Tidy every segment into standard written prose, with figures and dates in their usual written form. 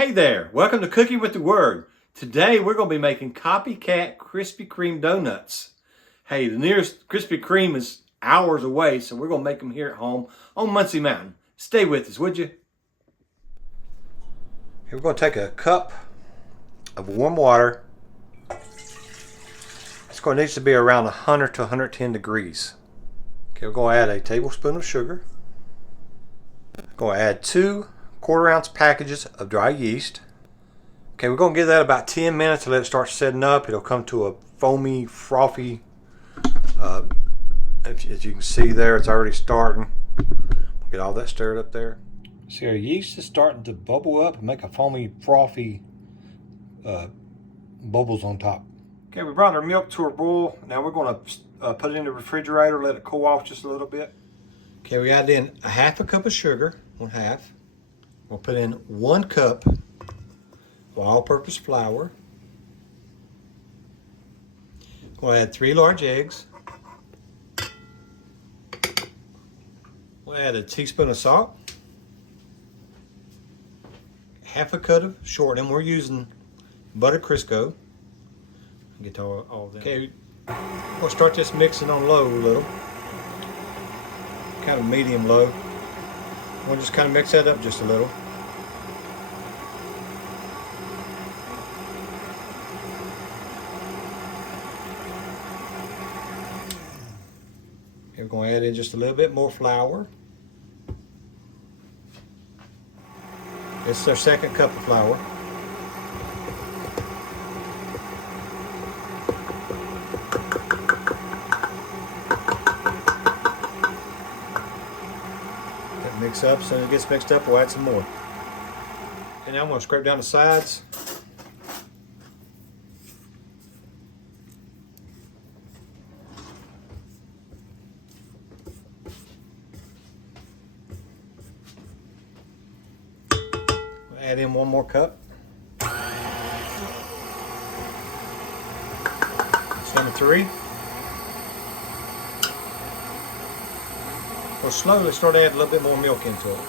Hey there, welcome to Cooking with the Word. Today we're going to be making Copycat Krispy Kreme donuts. Hey, the nearest Krispy Kreme is hours away, so we're going to make them here at home on Muncie Mountain. Stay with us, would you? Here we're going to take a cup of warm water. It's going to need to be around 100 to 110 degrees. Okay, we're going to add a tablespoon of sugar. We're going to add 2 1/4-ounce packages of dry yeast. Okay, we're going to give that about 10 minutes to let it start setting up. It'll come to a foamy, frothy, as you can see there, it's already starting. Get all that stirred up there. See, our yeast is starting to bubble up and make a foamy, frothy bubbles on top. Okay, we brought our milk to a boil. Now we're going to put it in the refrigerator, let it cool off just a little bit. Okay, we added in a 1/2 cup of sugar, 1/2. We'll put in 1 cup of all-purpose flour. We'll add 3 large eggs. We'll add a teaspoon of salt. 1/2 cup of shortening. We're using butter Crisco. Get all of that. Okay, we'll start this mixing on low a little. Kind of medium low. We'll just kind of mix that up just a little. We're going to add in just a little bit more flour. This is our 2nd cup of flour. That mix up. As soon as it gets mixed up, we'll add some more. And now I'm going to scrape down the sides. Add in 1 more cup. That's number 3. We'll slowly start adding a little bit more milk into it.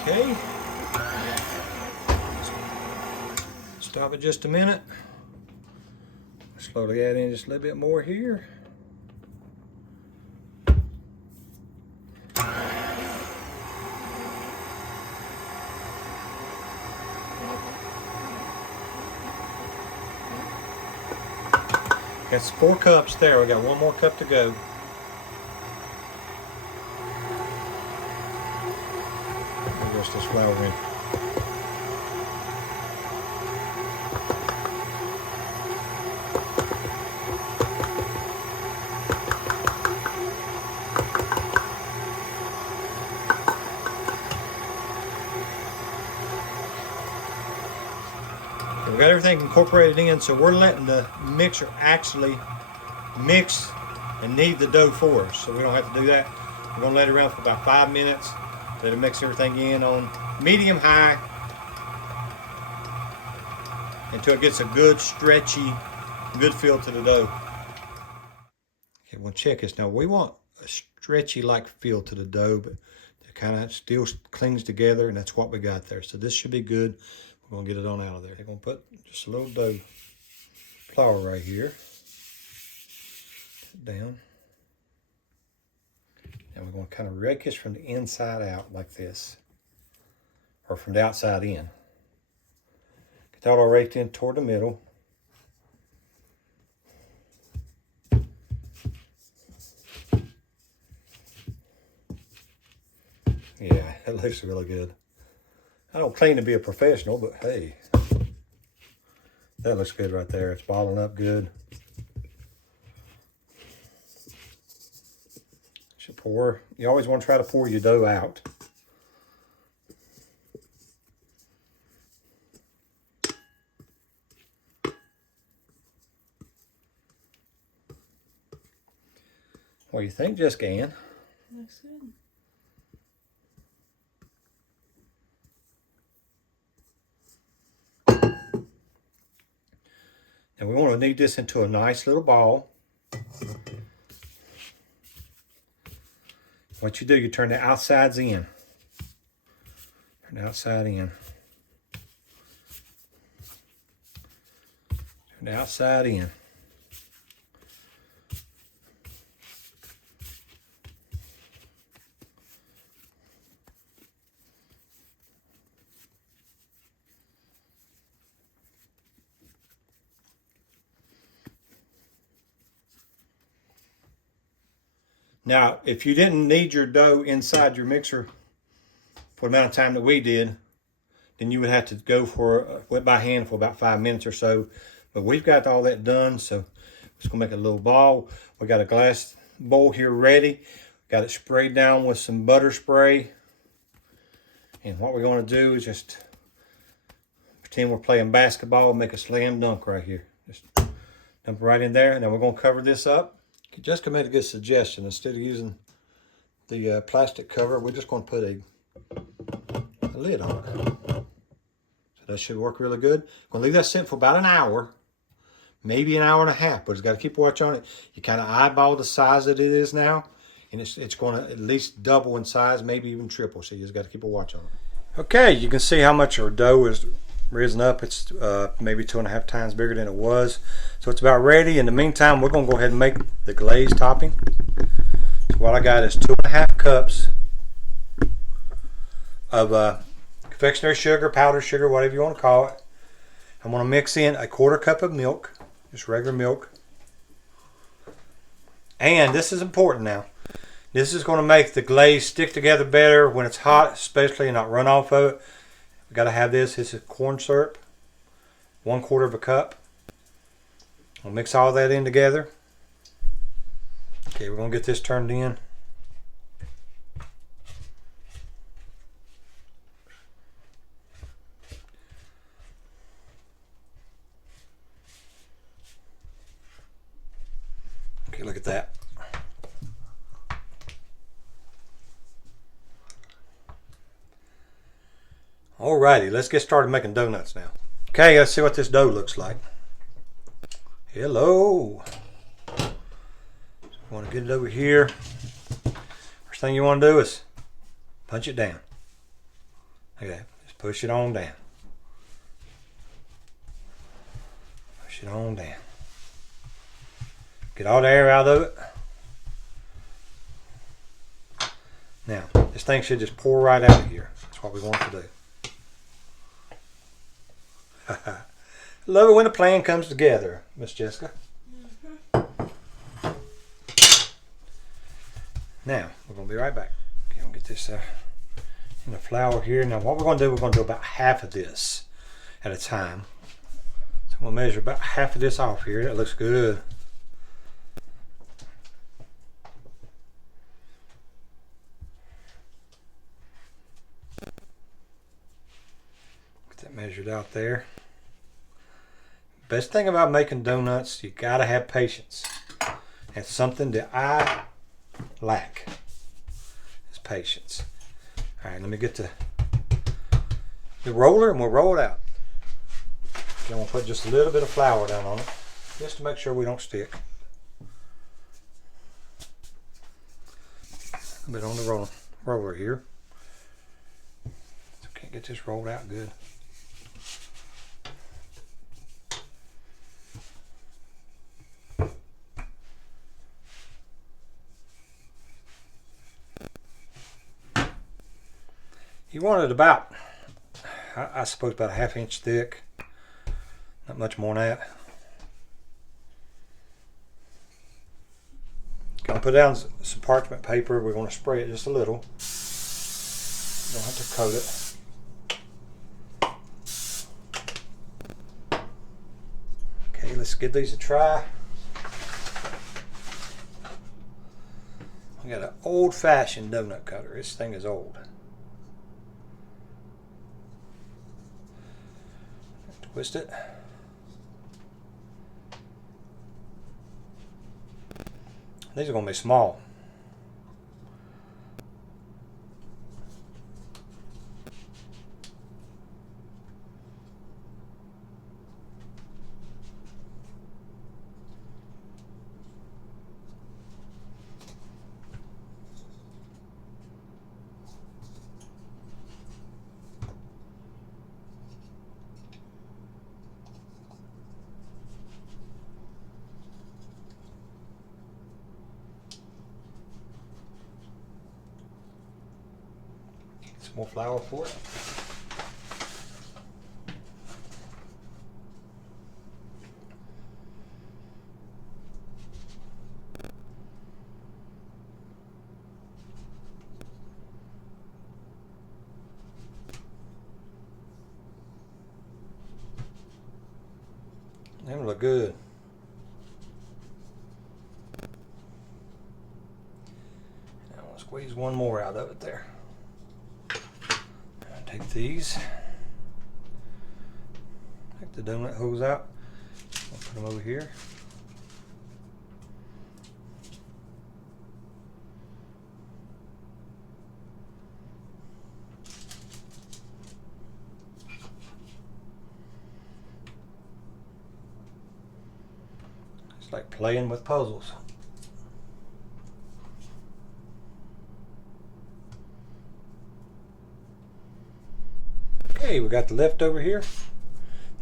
Okay. Stop it just a minute. Slowly add in just a little bit more here. That's 4 cups there. We got 1 more cup to go. There's this flour in. We got everything incorporated in, so we're letting the mixer actually mix and knead the dough for us, so we don't have to do that. We're going to let it run for about 5 minutes, let it mix everything in on medium-high until it gets a good, stretchy, good feel to the dough. Okay, we'll check this. Now, we want a stretchy-like feel to the dough, but it kind of still clings together, and that's what we got there. So this should be good. We're going to get it on out of there. We're going to put just a little dough flour right here. Put it down. And we're going to kind of rake this from the inside out like this. Or from the outside in. Get that all raked in toward the middle. Yeah, it looks really good. I don't claim to be a professional, but hey, that looks good right there. It's balling up good. Should pour. You always want to try to pour your dough out. What do you think, Jessica Ann? Looks good. And we want to knead this into a nice little ball. What you do, you turn the outsides in. Turn the outside in. Turn the outside in. Now, if you didn't knead your dough inside your mixer for the amount of time that we did, then you would have to go for wet by hand for about 5 minutes or so. But we've got all that done, so just gonna make a little ball. We got a glass bowl here ready. Got it sprayed down with some butter spray. And what we're gonna do is just pretend we're playing basketball and make a slam dunk right here. Just dump it right in there, and then we're gonna cover this up. Jessica made a good suggestion. Instead of using the plastic cover, we're just going to put a lid on it. So that should work really good. I'm going to leave that sit for about an hour, maybe an hour and a half, but it's got to keep watch on it. You kind of eyeball the size that it is now, and it's going to at least double in size, maybe even triple. So you just got to keep a watch on it. Okay, you can see how much our dough is risen up. It's maybe 2.5 times bigger than it was, so it's about ready. In the meantime, we're going to go ahead and make the glaze topping. So what I got is 2.5 cups of confectionery sugar, powdered sugar, whatever you want to call it. I'm going to mix in 1/4 cup of milk, just regular milk. And this is important now. This is going to make the glaze stick together better when it's hot, especially, and not run off of it. We got to have this. This is corn syrup, 1/4 cup. We'll mix all that in together. Okay, we're going to get this turned in. Okay, look at that. Alrighty, let's get started making donuts now. Okay, let's see what this dough looks like. Hello. So I want to get it over here. First thing you want to do is punch it down. Okay, just push it on down. Push it on down. Get all the air out of it. Now, this thing should just pour right out of here. That's what we want to do. Love it when a plan comes together, Miss Jessica. Now, we're going to be right back. Okay, I'll get this in the flour here. Now, what we're going to do, we're going to do about half of this at a time. So we'll measure about half of this off here. That looks good. Get that measured out there. Best thing about making donuts, you gotta have patience. It's something that I lack, is patience. All right, let me get the roller and we'll roll it out. Then we'll put just a little bit of flour down on it, just to make sure we don't stick. A bit on the roller here. So can't get this rolled out good. You want it about, I suppose, about a 1/2 inch thick. Not much more than that. Gonna put down some parchment paper. We're gonna spray it just a little. Don't have to coat it. Okay, let's give these a try. I got an old-fashioned donut cutter. This thing is old. Twist it. These are going to be small. Get some more flour for it. Them look good. Now I'm gonna squeeze one more out of it there. Take these. Take the donut holes out. I'll put them over here. It's like playing with puzzles. Okay, we got the leftover here.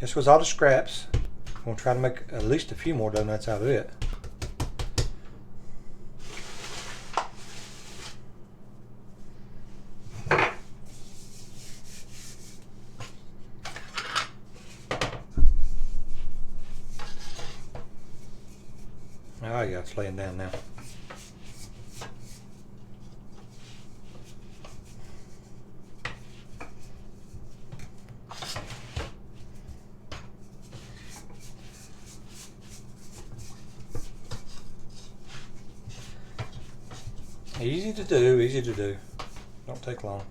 This was all the scraps. I'm gonna try to make at least a few more donuts out of it. Oh yeah, it's laying down now. Easy to do, easy to do. Don't take long.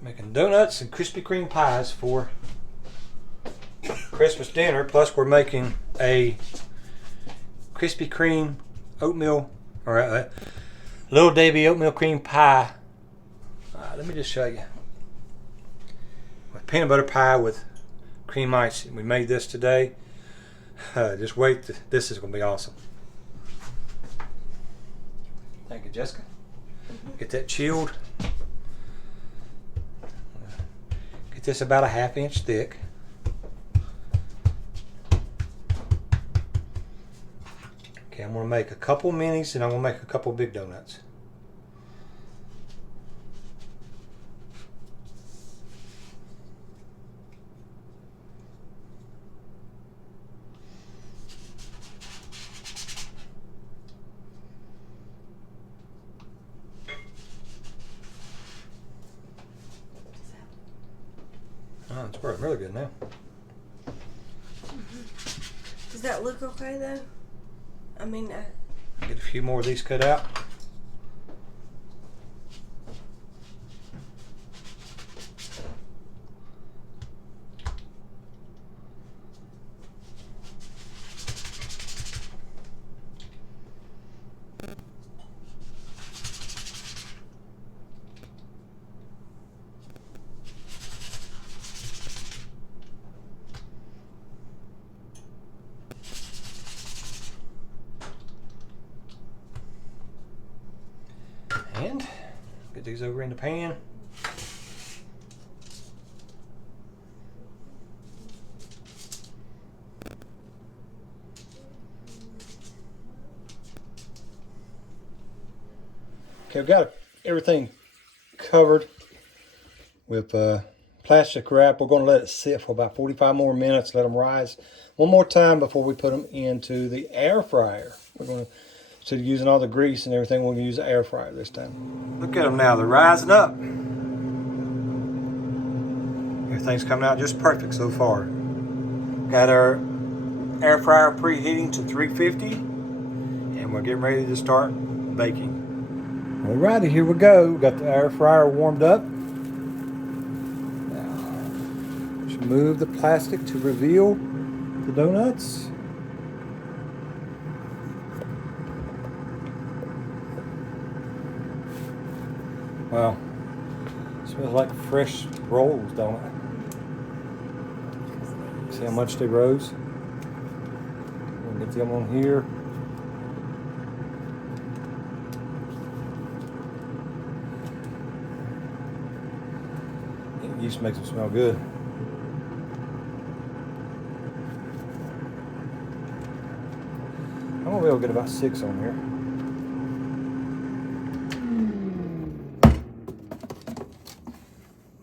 Making donuts and Krispy Kreme pies for Christmas dinner. Plus we're making a Krispy Kreme oatmeal, or a Little Davy oatmeal cream pie. Let me just show you. With peanut butter pie with cream ice. We made this today. Just wait. This is going to be awesome. Thank you, Jessica. Get that chilled. Get this about a 1/2 inch thick. Okay, I'm going to make a couple minis and I'm going to make a couple big donuts. Oh, it's working really good now. Does that look okay though? I mean, Get a few more of these cut out. And get these over in the pan. Okay, we've got everything covered with plastic wrap. We're going to let it sit for about 45 more minutes, let them rise one more time before we put them into the air fryer. We're going to, instead of using all the grease and everything, we're going to use the air fryer this time. Look at them now, they're rising up. Everything's coming out just perfect so far. Got our air fryer preheating to 350 and we're getting ready to start baking. Alrighty, here we go. We got the air fryer warmed up. Now, just move the plastic to reveal the donuts. Wow, smells like fresh rolls, don't it? See how much they rose? We'll get them on here. Yeast makes them smell good. we'll get about 6 on here.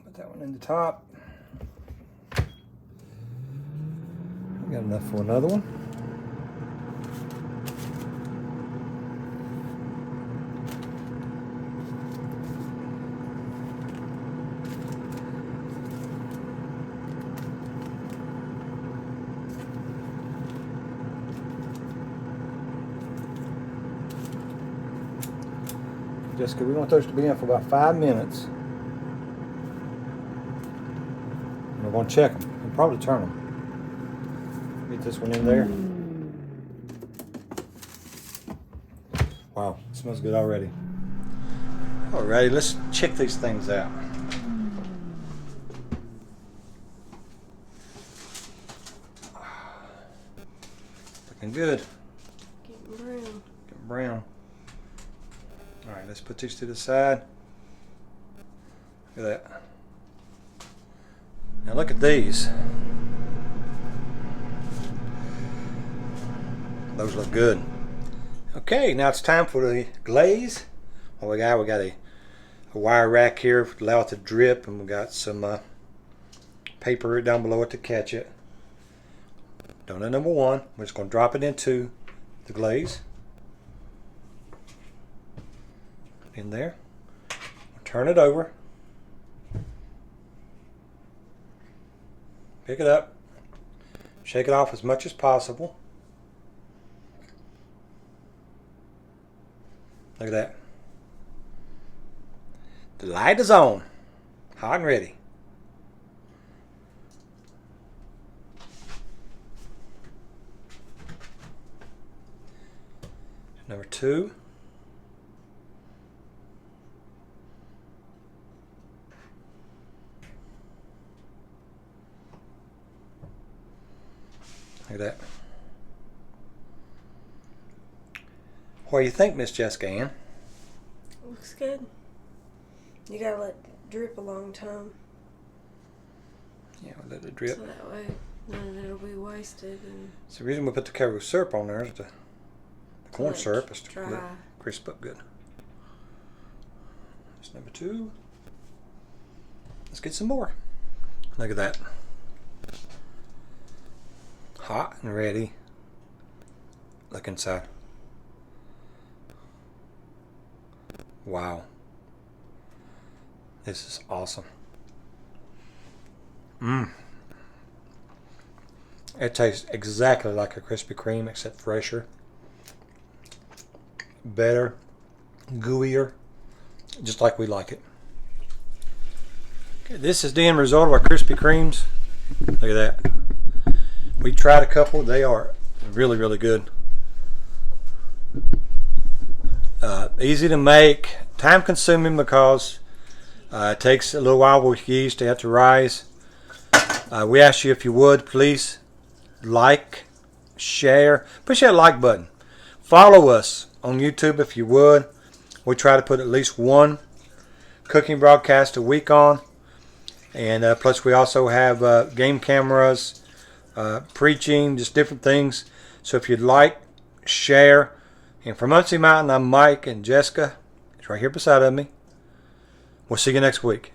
Put that one in the top. We got enough for another one. Jessica, we want those to be in for about 5 minutes. And we're going to check them and probably turn them. Get this one in there. Wow, it smells good already. Alrighty, let's check these things out. Looking good. Getting brown. Getting brown. Alright, let's put these to the side. Look at that. Now look at these. Those look good. Okay, now it's time for the glaze. What we got a wire rack here to allow it to drip, and we got some paper down below it to catch it. Donut number 1. We're just going to drop it into the glaze. In there. Turn it over. Pick it up. Shake it off as much as possible. Look at that. The light is on. Hot and ready. Number 2. Look at that. What do you think, Miss Jessica Ann? Looks good. You gotta let it drip a long time. Yeah, we'll let it drip. So that way none of it'll be wasted. And So the reason we put the Caribou syrup on there is the corn syrup is to dry. let it crisp up good. That's number 2. Let's get some more. Look at that. Hot and ready. Look inside. Wow. This is awesome. It tastes exactly like a Krispy Kreme, except fresher, better, gooier, just like we like it. Okay, this is the end result of our Krispy Kremes. Look at that. We tried a couple. They are really, really good. Easy to make, time consuming because it takes a little while with yeast to have to rise. We ask you if you would please like, share, push that like button. Follow us on YouTube if you would. We try to put at least one cooking broadcast a week on. And plus we also have game cameras, preaching, just different things. So if you'd like, share. And from Muncie Mountain, I'm Mike, and Jessica is right here beside of me. We'll see you next week.